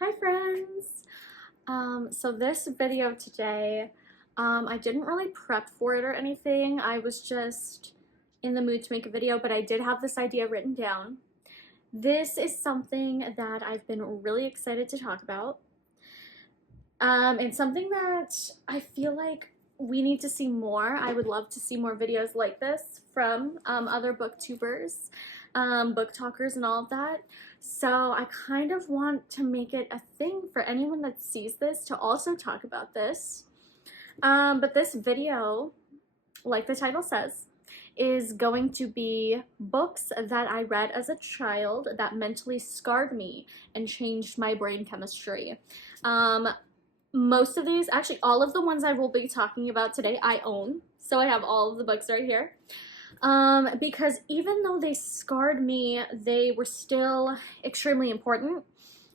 Hi friends! So this video today, I didn't really prep for it or anything. I was just in the mood to make a video, but I did have this idea written down. This is something that I've been really excited to talk about. It's something that I feel like we need to see more. I would love to see more videos like this from other booktubers, book talkers and all of that. So I kind of want to make it a thing for anyone that sees this to also talk about this. But this video, like the title says, is going to be books that I read as a child that mentally scarred me and changed my brain chemistry. Most of these, actually all of the ones I will be talking about today, I own. So I have all of the books right here. Because even though they scarred me, they were still extremely important.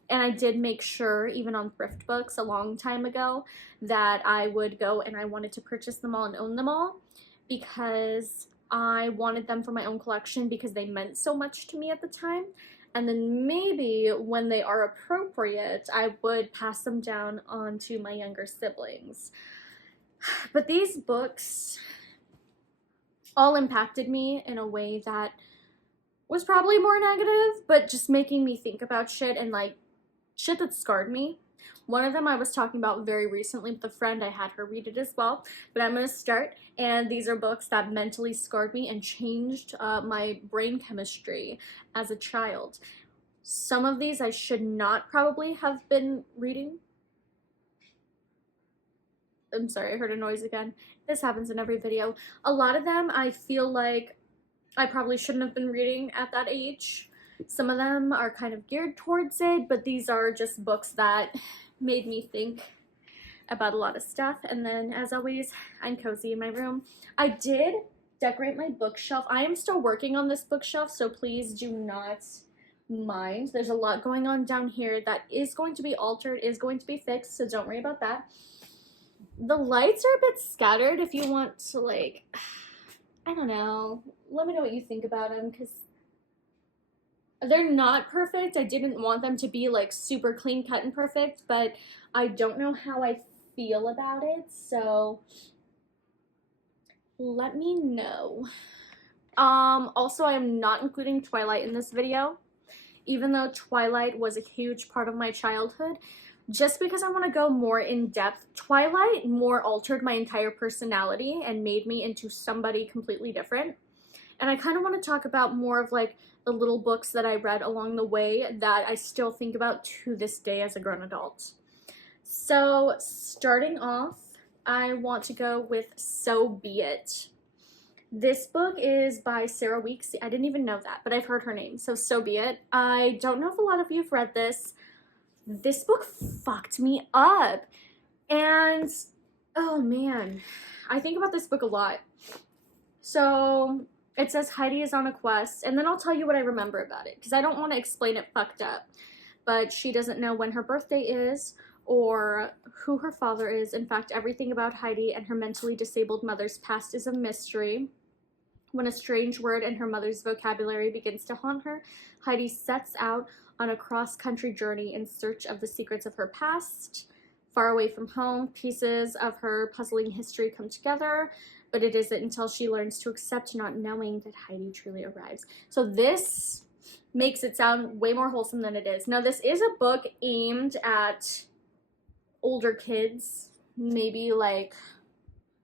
And I did make sure, even on thrift books a long time ago, that I would go and I wanted to purchase them all and own them all because I wanted them for my own collection because they meant so much to me at the time. And then maybe when they are appropriate, I would pass them down on to my younger siblings. But these books all impacted me in a way that was probably more negative, but just making me think about shit and like shit that scarred me. One of them I was talking about very recently with a friend. I had her read it as well, but I'm going to start. And these are books that mentally scarred me and changed my brain chemistry as a child. Some of these I should not probably have been reading. I'm sorry, I heard a noise again. This happens in every video. A lot of them I feel like I probably shouldn't have been reading at that age. Some of them are kind of geared towards it, but these are just books that made me think about a lot of stuff. And then, as always, I'm cozy in my room. I did decorate my bookshelf. I am still working on this bookshelf, so please do not mind. There's a lot going on down here that is going to be altered, is going to be fixed, so don't worry about that. The lights are a bit scattered. If you want to, like, I don't know, let me know what you think about them, because they're not perfect. I didn't want them to be like super clean cut and perfect, but I don't know how I feel about it, so let me know. Also, I am not including Twilight in this video, even though Twilight was a huge part of my childhood. Just because I want to go more in depth, Twilight more altered my entire personality and made me into somebody completely different. And I kind of want to talk about more of like the little books that I read along the way that I still think about to this day as a grown adult. So starting off, I want to go with So Be It. This book is by Sarah Weeks. I didn't even know that, but I've heard her name. So Be It. I don't know if a lot of you have read this. This book fucked me up. And, oh man, I think about this book a lot. So it says Heidi is on a quest, and then I'll tell you what I remember about it, because I don't want to explain it fucked up. But she doesn't know when her birthday is, or who her father is. In fact, everything about Heidi and her mentally disabled mother's past is a mystery. When a strange word in her mother's vocabulary begins to haunt her, Heidi sets out on a cross-country journey in search of the secrets of her past. Far away from home, pieces of her puzzling history come together, but it isn't until she learns to accept not knowing that Heidi truly arrives. So this makes it sound way more wholesome than it is. Now, this is a book aimed at older kids, maybe like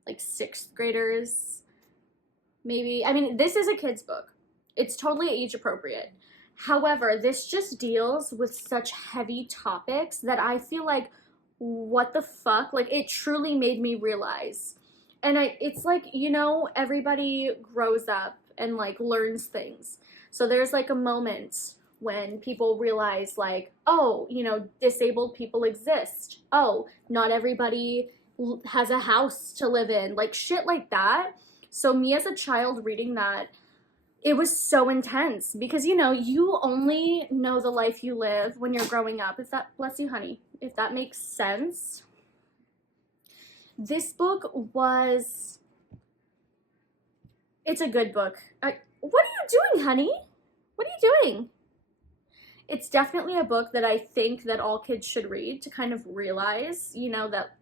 6th graders, maybe. I mean, this is a kid's book. It's totally age appropriate. However, this just deals with such heavy topics that I feel like, what the fuck? Like, it truly made me realize. And it's like, you know, everybody grows up and like learns things. So there's like a moment when people realize like, oh, you know, disabled people exist. Oh, not everybody has a house to live in. Like shit like that. So me as a child reading that, it was so intense because, you know, you only know the life you live when you're growing up. If that, bless you, honey, if that makes sense. This book was, it's a good book. What are you doing, honey? What are you doing? it's definitely a book that I think that all kids should read to kind of realize, you know, that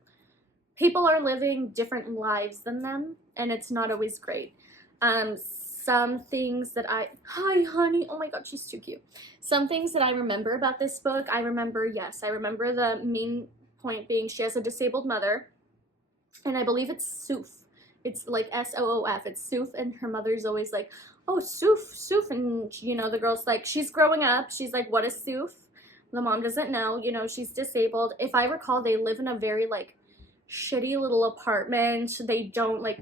people are living different lives than them, and it's not always great. Some things that hi honey, oh my god, she's too cute. Some things that I remember about this book, I remember the main point being she has a disabled mother, and I believe it's Soof. It's like Soof. It's Soof, and her mother's always like, oh, Soof, Soof, and you know, the girl's like, she's growing up, she's like, what is Soof? The mom doesn't know, you know, she's disabled. If I recall, they live in a very like shitty little apartment. They don't like,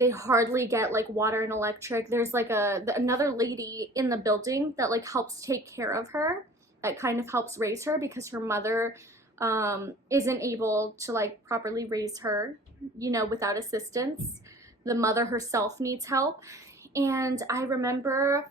they hardly get like water and electric. There's like another lady in the building that like helps take care of her, that kind of helps raise her because her mother isn't able to like properly raise her, you know, without assistance. The mother herself needs help. And I remember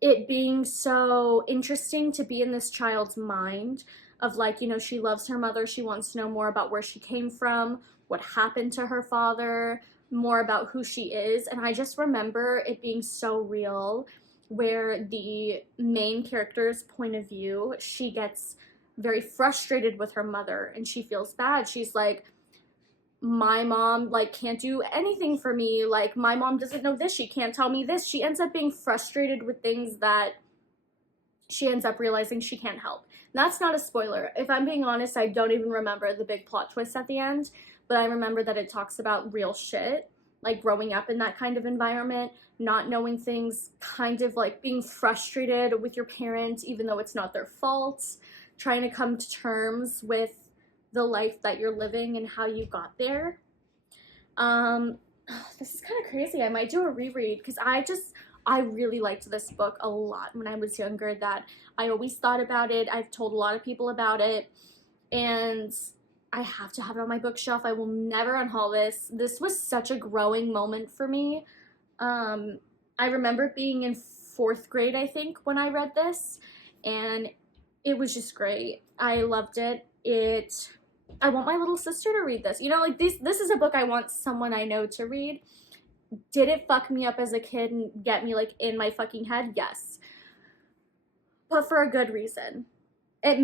it being so interesting to be in this child's mind of like, you know, she loves her mother, she wants to know more about where she came from, what happened to her father, more about who she is. And I just remember it being so real, where the main character's point of view, she gets very frustrated with her mother and she feels bad. She's like, my mom like can't do anything for me, like my mom doesn't know this, she can't tell me this. She ends up being frustrated with things that she ends up realizing she can't help. And that's not a spoiler. If I'm being honest, I don't even remember the big plot twist at the end, but I remember that it talks about real shit, like growing up in that kind of environment, not knowing things, kind of like being frustrated with your parents even though it's not their fault, trying to come to terms with the life that you're living and how you got there. This is kind of crazy. I might do a reread because I really liked this book a lot when I was younger, that I always thought about it. I've told a lot of people about it, and I have to have it on my bookshelf. I will never unhaul this. This was such a growing moment for me. I remember being in 4th grade, I think, when I read this, and it was just great. I loved it. I want my little sister to read this. You know, like this is a book I want someone I know to read. Did it fuck me up as a kid and get me like in my fucking head? Yes. But for a good reason. This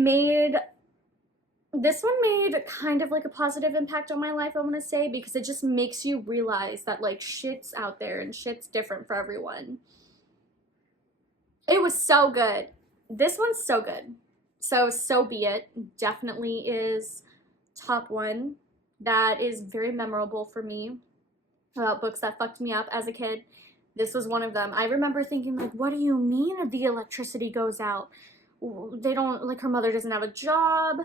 one made kind of like a positive impact on my life, I want to say, because it just makes you realize that like shit's out there and shit's different for everyone. It was so good. This one's so good. So Be It definitely is top one. That is very memorable for me about books that fucked me up as a kid. This was one of them. I remember thinking like, what do you mean if the electricity goes out? They don't, like, her mother doesn't have a job.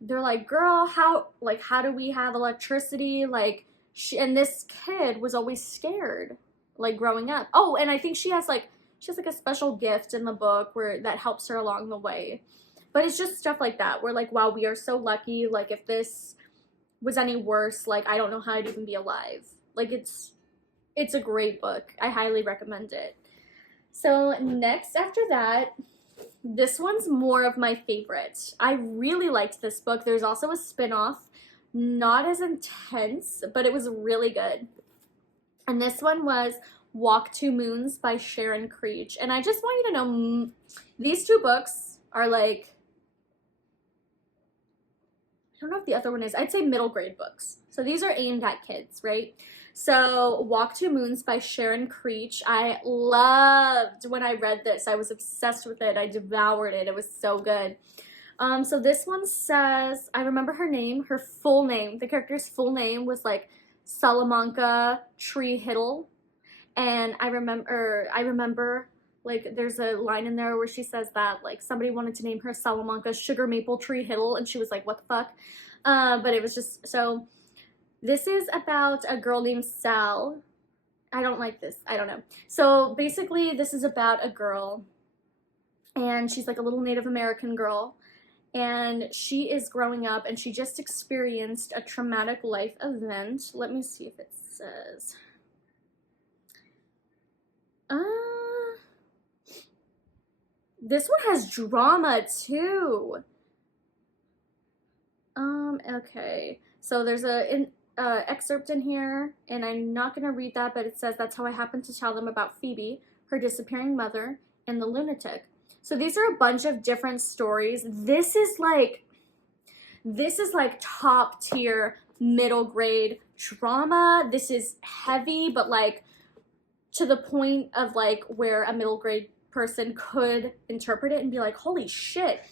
They're like, girl, how do we have electricity? Like, and this kid was always scared, like, growing up. Oh, and I think she has like a special gift in the book where that helps her along the way. But it's just stuff like that where like, wow, we are so lucky. Like, if this was any worse, like, I don't know how I'd even be alive. Like, it's a great book. I highly recommend it. So next after that, this one's more of my favorite. I really liked this book. There's also a spin-off, not as intense, but it was really good. And this one was Walk Two Moons by Sharon Creech. And I just want you to know, these two books are like, I don't know if the other one is, I'd say middle grade books. So these are aimed at kids, right? So Walk Two Moons by Sharon Creech. I loved when I read this. I was obsessed with it. I devoured it. It was so good. So this one says, I remember her name, her full name. The character's full name was like Salamanca Tree Hiddle. And I remember like there's a line in there where she says that like somebody wanted to name her Salamanca Sugar Maple Tree Hiddle, and she was like, what the fuck? But it was just, so this is about a girl named Sal. I don't like this. I don't know. So basically this is about a girl, and she's like a little Native American girl, and she is growing up and she just experienced a traumatic life event. Let me see if it says. This one has drama too. Okay. So there's an excerpt in here, and I'm not going to read that, but it says, that's how I happened to tell them about Phoebe, her disappearing mother, and the lunatic. So these are a bunch of different stories. This is like top tier middle grade drama. This is heavy, but like to the point of like where a middle grade person could interpret it and be like, holy shit.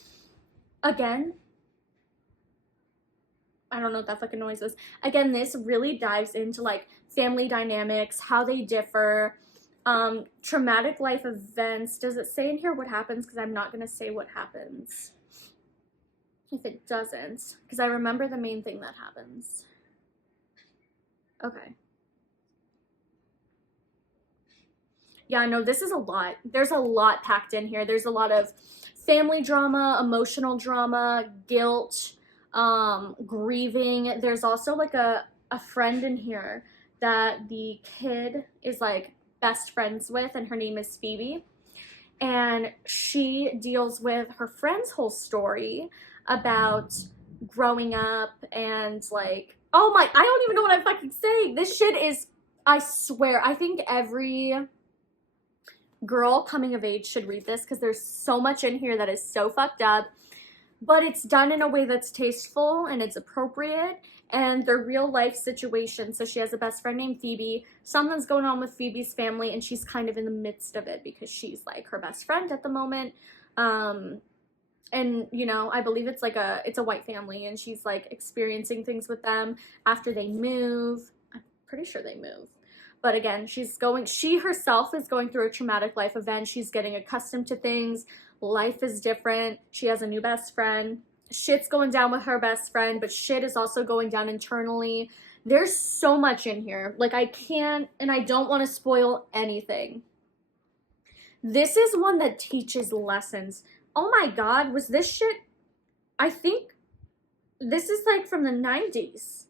Again, I don't know what that fucking noise is. Again, this really dives into like family dynamics, how they differ, traumatic life events. Does it say in here what happens? Because I'm not going to say what happens if it doesn't, because I remember the main thing that happens. Okay. Yeah, no, this is a lot. There's a lot packed in here. There's a lot of family drama, emotional drama, guilt, grieving. There's also like a friend in here that the kid is like best friends with, and her name is Phoebe. And she deals with her friend's whole story about growing up and like, oh my, I don't even know what I'm fucking saying. This shit is, I swear, I think every girl coming of age should read this because there's so much in here that is so fucked up, but it's done in a way that's tasteful and it's appropriate, and they're real life situations. So she has a best friend named Phoebe. Something's going on with Phoebe's family, and she's kind of in the midst of it because she's like her best friend at the moment. And you know, I believe it's a white family, and she's like experiencing things with them after they move. I'm pretty sure they move. But again, she herself is going through a traumatic life event. She's getting accustomed to things. Life is different. She has a new best friend. Shit's going down with her best friend, but shit is also going down internally. There's so much in here. Like, I can't, and I don't want to spoil anything. This is one that teaches lessons. Oh my God, was this shit? I think this is like from the 90s.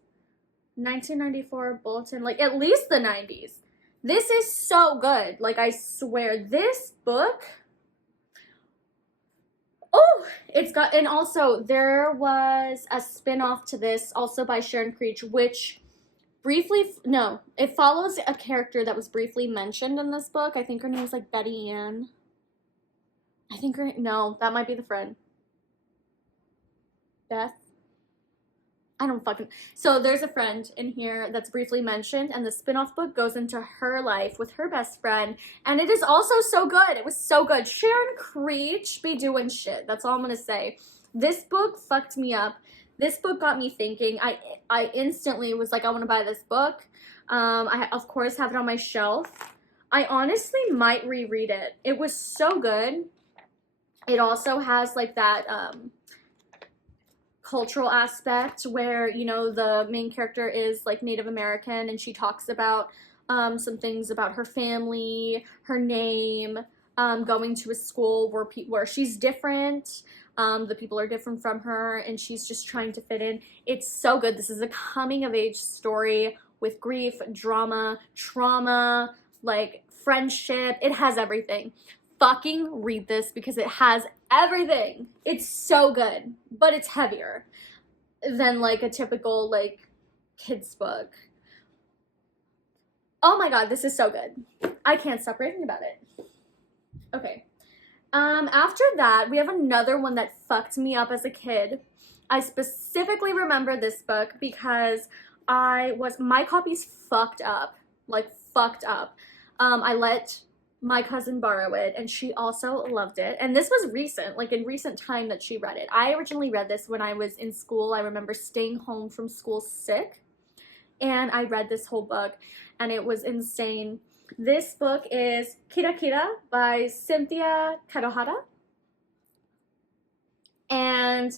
1994 Bulletin, like at least the 90s. This is so good. Like, I swear, this book, oh, it's got, and also there was a spin-off to this also by Sharon Creech, which briefly, no, it follows a character that was briefly mentioned in this book. I think her name was like Betty Ann. No, that might be the friend. Beth. I don't fucking... So there's a friend in here that's briefly mentioned, and the spin-off book goes into her life with her best friend, and it is also so good. It was so good. Sharon Creech be doing shit. That's all I'm gonna say. This book fucked me up. This book got me thinking. I instantly was like, I want to buy this book. I, of course, have it on my shelf. I honestly might reread it. It was so good. It also has like that... cultural aspect where, you know, the main character is like Native American, and she talks about some things about her family, her name, going to a school where she's different, the people are different from her, and she's just trying to fit in. It's so good. This is a coming of age story with grief, drama, trauma, like friendship. It has everything. Fucking read this because it has everything. It's so good, but it's heavier than like a typical like kids book. Oh my God, this is so good. I can't stop raving about it. Okay. After that, we have another one that fucked me up as a kid. I specifically remember this book because my copy's fucked up. Like, fucked up. I let my cousin borrow it, and she also loved it. And this was recent, like in recent time that she read it. I originally read this when I was in school. I remember staying home from school sick, and I read this whole book, and it was insane. This book is Kira Kira by Cynthia Kadohara, and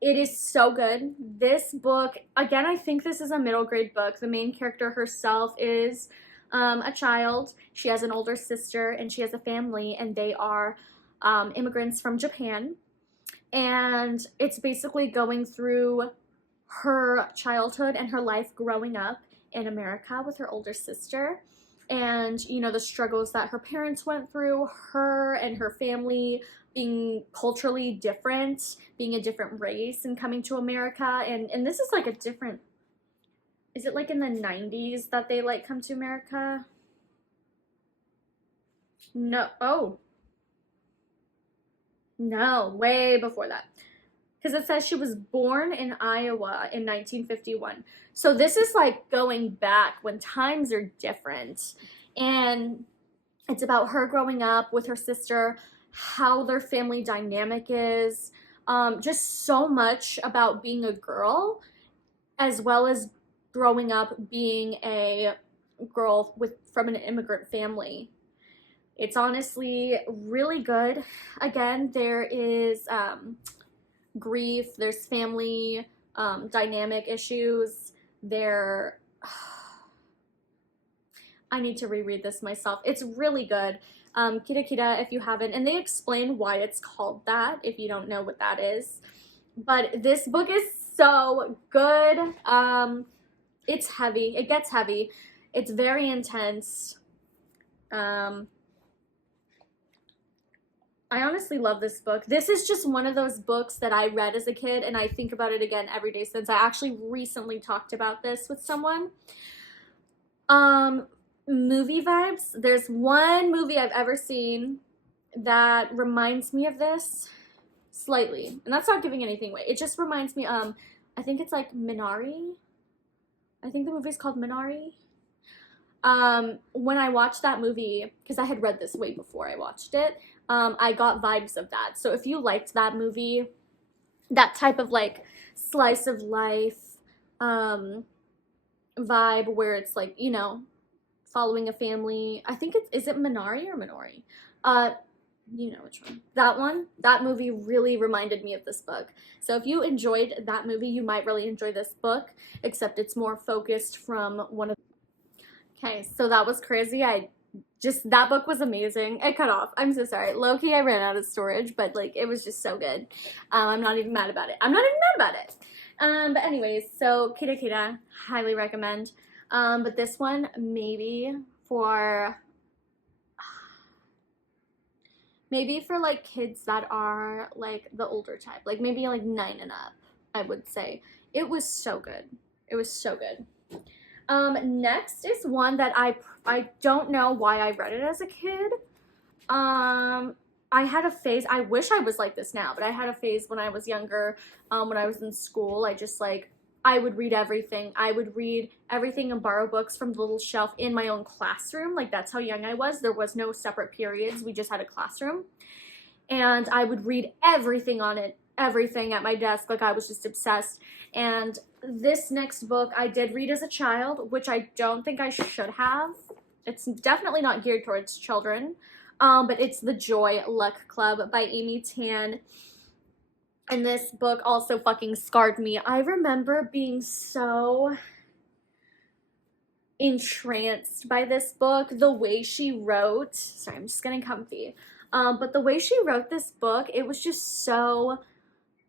it is so good. This book, again, I think this is a middle grade book. The main character herself is a child. She has an older sister, and she has a family, and they are immigrants from Japan. And it's basically going through her childhood and her life growing up in America with her older sister, and, you know, the struggles that her parents went through, her and her family being culturally different, being a different race, and coming to America. And this is like a different... Is it like in the 90s that they like come to America? No. Oh. No, way before that. Because it says she was born in Iowa in 1951. So this is like going back when times are different. And it's about her growing up with her sister, how their family dynamic is, just so much about being a girl, as well as growing up being a girl from an immigrant family. It's honestly really good. Again, there is grief, there's family dynamic issues. There, I need to reread this myself. It's really good. Kira Kira, if you haven't, and they explain why it's called that if you don't know what that is. But this book is so good. It's heavy. It gets heavy. It's very intense. I honestly love this book. This is just one of those books that I read as a kid, and I think about it again every day since. I actually recently talked about this with someone. Movie vibes. There's one movie I've ever seen that reminds me of this slightly, and that's not giving anything away. It just reminds me. I think it's like Minari. I think the movie's called Minari. When I watched that movie, because I had read this way before I watched it, I got vibes of that. So if you liked that movie, that type of like slice of life vibe where it's like, you know, following a family. I think is it Minari or Minori? You know which one. That movie really reminded me of this book. So if you enjoyed that movie, you might really enjoy this book, except it's more focused from one of. Okay, so that was crazy. That book was amazing. It cut off. I'm so sorry. Low-key, I ran out of storage, but like it was just so good. I'm not even mad about it. But anyways, so Kira Kira, highly recommend. But this one maybe for like kids that are like the older type, like maybe like 9 and up, I would say. It was so good. It was so good. Next is one that I don't know why I read it as a kid. I had a phase, I wish I was like this now, but I had a phase when I was younger, when I was in school. I would read everything. I would read everything and borrow books from the little shelf in my own classroom. Like, that's how young I was. There was no separate periods. We just had a classroom. And I would read everything on it, everything at my desk. Like, I was just obsessed. And this next book I did read as a child, which I don't think I should have. It's definitely not geared towards children. But it's The Joy Luck Club by Amy Tan. And this book also fucking scarred me. I remember being so entranced by this book. The way she wrote, sorry, I'm just getting comfy. But the way she wrote this book, it was just so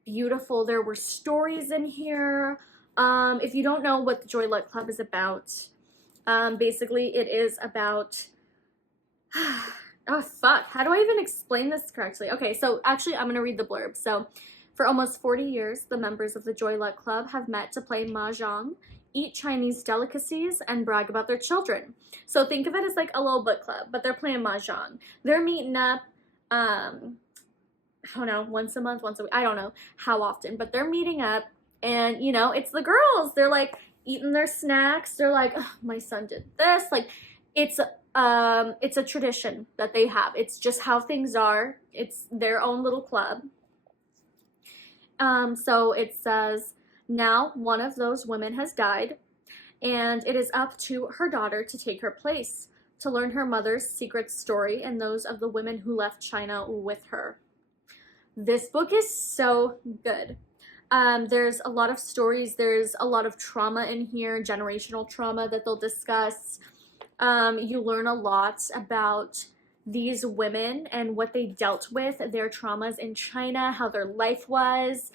beautiful. There were stories in here. If you don't know what the Joy Luck Club is about, basically it is about, oh fuck, how do I even explain this correctly? Okay, so actually I'm gonna read the blurb. So, for almost 40 years, the members of the Joy Luck Club have met to play mahjong, eat Chinese delicacies, and brag about their children. So think of it as like a little book club, but they're playing mahjong. They're meeting up, I don't know, once a month, once a week, I don't know how often, but they're meeting up, and you know, it's the girls. They're like eating their snacks. They're like, oh, my son did this. Like, it's a tradition that they have. It's just how things are. It's their own little club. So it says, now one of those women has died, and it is up to her daughter to take her place, to learn her mother's secret story and those of the women who left China with her. This book is so good. There's a lot of stories. There's a lot of trauma in here, generational trauma that they'll discuss. You learn a lot about these women and what they dealt with, their traumas in China, how their life was.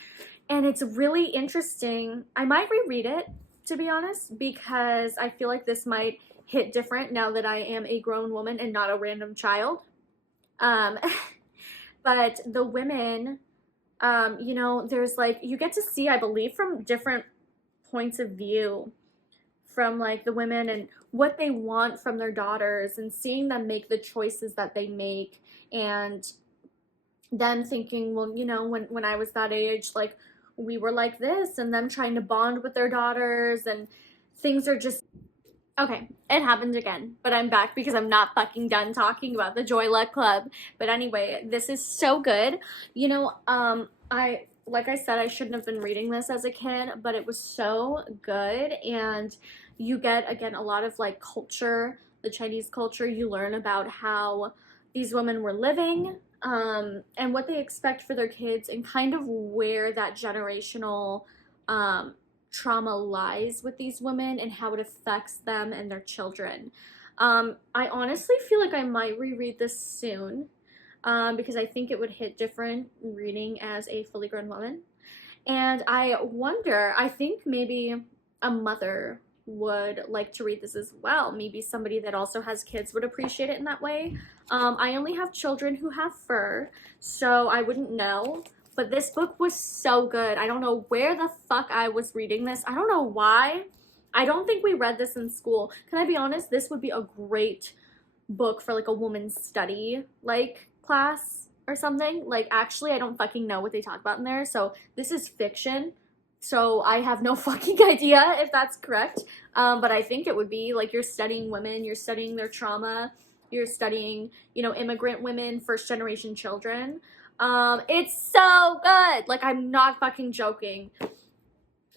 And it's really interesting. I might reread it, to be honest, because I feel like this might hit different now that I am a grown woman and not a random child. But the women, you know, there's like, you get to see, I believe, from different points of view from like the women and what they want from their daughters, and seeing them make the choices that they make, and them thinking, well, you know, when I was that age, like, we were like this, and them trying to bond with their daughters, and things are just okay. It happened again, but I'm back because I'm not fucking done talking about the Joy Luck Club. But anyway, this is so good. You know, I like I said, I shouldn't have been reading this as a kid, but it was so good, and you get again a lot of like culture, the Chinese culture. You learn about how these women were living, and what they expect for their kids, and kind of where that generational trauma lies with these women and how it affects them and their children. I honestly feel like I might reread this soon, because I think it would hit different reading as a fully grown woman. And I wonder, I think maybe a mother would like to read this as well. Maybe somebody that also has kids would appreciate it in that way. I only have children who have fur, so I wouldn't know. But this book was so good. I don't know where the fuck I was reading this. I don't know why. I don't think we read this in school. Can I be honest? This would be a great book for like a woman's study like class or something. Like, actually, I don't fucking know what they talk about in there. So this is fiction. So I have no fucking idea if that's correct. But I think it would be like you're studying women, you're studying their trauma, you're studying, you know, immigrant women, first generation children. It's so good. Like, I'm not fucking joking.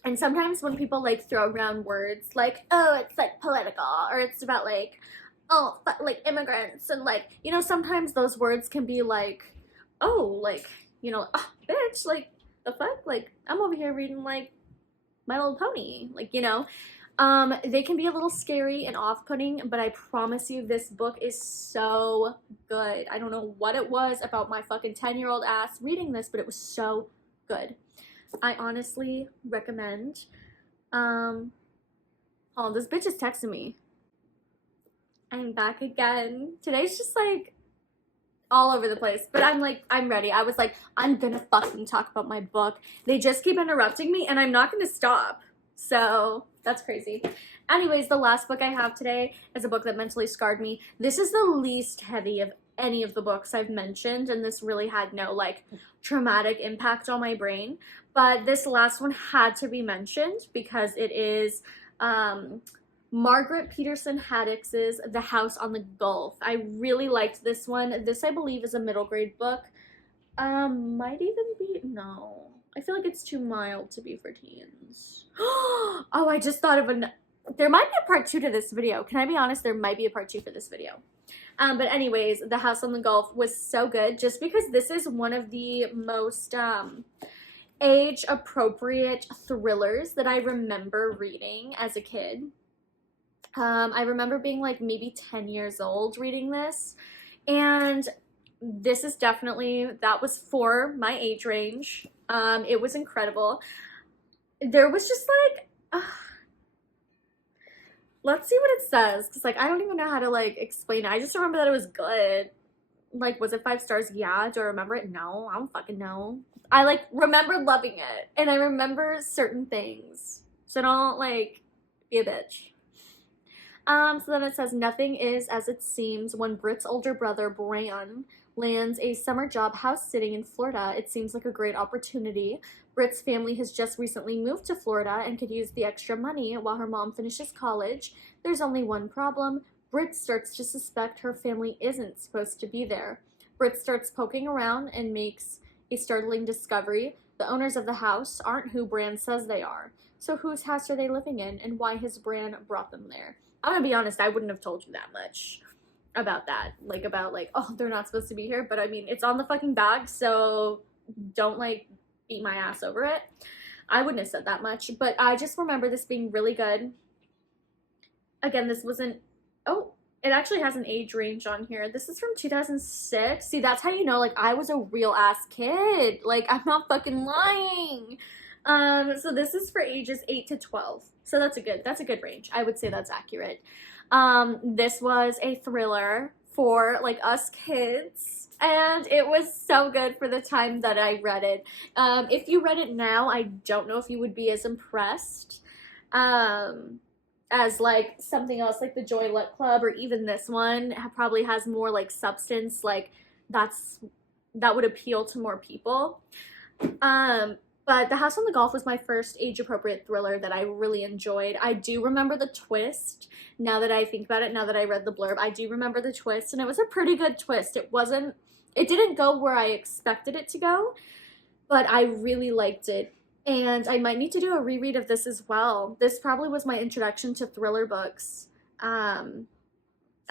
And sometimes when people like throw around words like, oh, it's like political, or it's about like, oh, but like immigrants, and like, you know, sometimes those words can be like, oh, like, you know, oh, bitch, like, the fuck? Like, I'm over here reading like My Little Pony, like, you know. They can be a little scary and off-putting, but I promise you this book is so good. I don't know what it was about my fucking 10-year-old ass reading this, but it was so good. I honestly recommend. Oh, this bitch is texting me. I'm back again. Today's just like all over the place, but I'm like, I'm ready. I was like, I'm gonna fucking talk about my book. They just keep interrupting me, and I'm not gonna stop. So that's crazy. Anyways, the last book I have today is a book that mentally scarred me. This is the least heavy of any of the books I've mentioned, and this really had no like traumatic impact on my brain. But this last one had to be mentioned because it is Margaret Peterson Haddox's The House on the Gulf. I really liked this one. This, I believe, is a middle grade book. Might even be, no. I feel like it's too mild to be for teens. Oh, I just thought of there might be a part 2 to this video. Can I be honest? There might be a part 2 for this video. But anyways, The House on the Gulf was so good just because this is one of the most age-appropriate thrillers that I remember reading as a kid. I remember being like maybe 10 years old reading this, and this is definitely, that was for my age range. It was incredible. There was just like, let's see what it says, because like I don't even know how to like explain it. I just remember that it was good. Like, was it 5 stars? Yeah. Do I remember it? No, I don't fucking know. I like remember loving it, and I remember certain things, so don't like be a bitch. So then it says, nothing is as it seems when Britt's older brother, Bran, lands a summer job house sitting in Florida. It seems like a great opportunity. Britt's family has just recently moved to Florida and could use the extra money while her mom finishes college. There's only one problem. Britt starts to suspect her family isn't supposed to be there. Britt starts poking around and makes a startling discovery. The owners of the house aren't who Bran says they are. So whose house are they living in, and why has Bran brought them there? I'm gonna be honest, I wouldn't have told you that much about that. Like, about, like, oh, they're not supposed to be here. But, I mean, it's on the fucking bag, so don't, like, beat my ass over it. I wouldn't have said that much. But I just remember this being really good. Again, this wasn't... Oh, it actually has an age range on here. This is from 2006. See, that's how you know, like, I was a real-ass kid. Like, I'm not fucking lying. So this is for ages 8 to 12. So that's a good range. I would say that's accurate. This was a thriller for like us kids, and it was so good for the time that I read it. If you read it now, I don't know if you would be as impressed as like something else like the Joy Luck Club, or even this one probably has more like substance. Like, that's that would appeal to more people. But The House on the Golf was my first age-appropriate thriller that I really enjoyed. I do remember the twist. Now that I think about it, now that I read the blurb, I do remember the twist, and it was a pretty good twist. It didn't go where I expected it to go, but I really liked it. And I might need to do a reread of this as well. This probably was my introduction to thriller books. I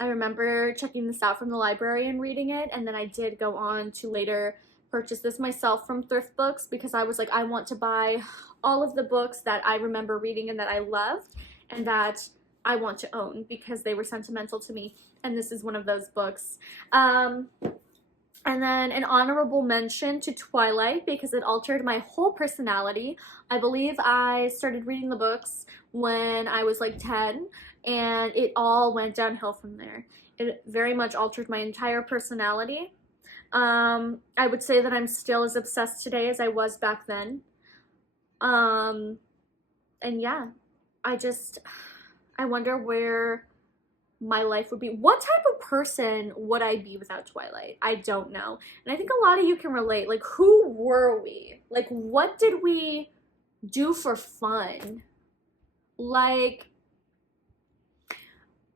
remember checking this out from the library and reading it, and then I did go on to later purchase this myself from thrift books because I was like, I want to buy all of the books that I remember reading and that I loved and that I want to own because they were sentimental to me, and this is one of those books. And then an honorable mention to Twilight because it altered my whole personality. I believe I started reading the books when I was like 10, and it all went downhill from there. It very much altered my entire personality. I would say that I'm still as obsessed today as I was back then. And yeah, I wonder where my life would be. What type of person would I be without Twilight? I don't know. And I think a lot of you can relate. Like, who were we? Like, what did we do for fun? Like,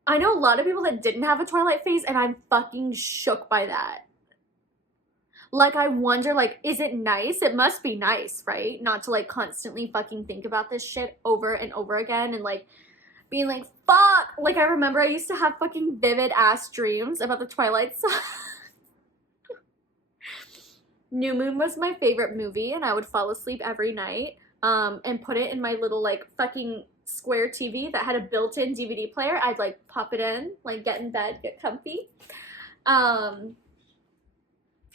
I know a lot of people that didn't have a Twilight phase, and I'm fucking shook by that. Like, I wonder, like, is it nice? It must be nice, right? Not to, like, constantly fucking think about this shit over and over again and, like, being like, fuck! Like, I remember I used to have fucking vivid-ass dreams about the Twilight Zone. New Moon was my favorite movie, and I would fall asleep every night and put it in my little, like, fucking square TV that had a built-in DVD player. I'd, like, pop it in, like, get in bed, get comfy.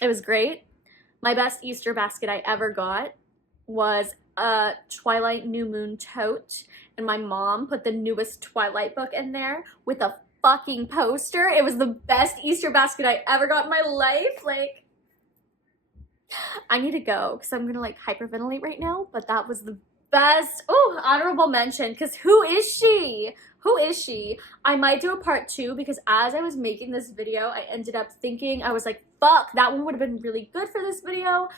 It was great. My best Easter basket I ever got was a Twilight New Moon tote, and my mom put the newest Twilight book in there with a fucking poster. It was the best Easter basket I ever got in my life. Like, I need to go because I'm gonna like hyperventilate right now, but that was the best. Oh, honorable mention, because who is she? Who is she? I might do a part 2 because as I was making this video, I ended up thinking, I was like, fuck, that one would have been really good for this video.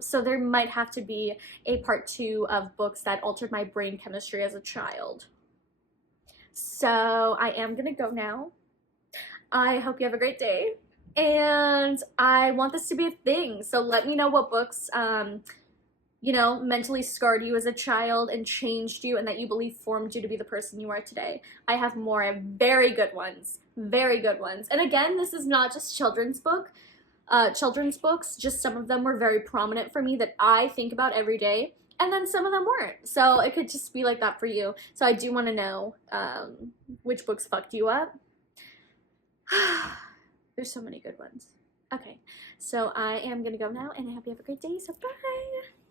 So there might have to be a part 2 of books that altered my brain chemistry as a child. So I am gonna go now. I hope you have a great day. And I want this to be a thing. So let me know what books, you know, mentally scarred you as a child and changed you and that you believe formed you to be the person you are today. I have more very good ones. Very good ones. And again, this is not just children's books. Just some of them were very prominent for me that I think about every day. And then some of them weren't. So it could just be like that for you. So I do want to know which books fucked you up. There's so many good ones. Okay, so I am gonna go now, and I hope you have a great day, so bye!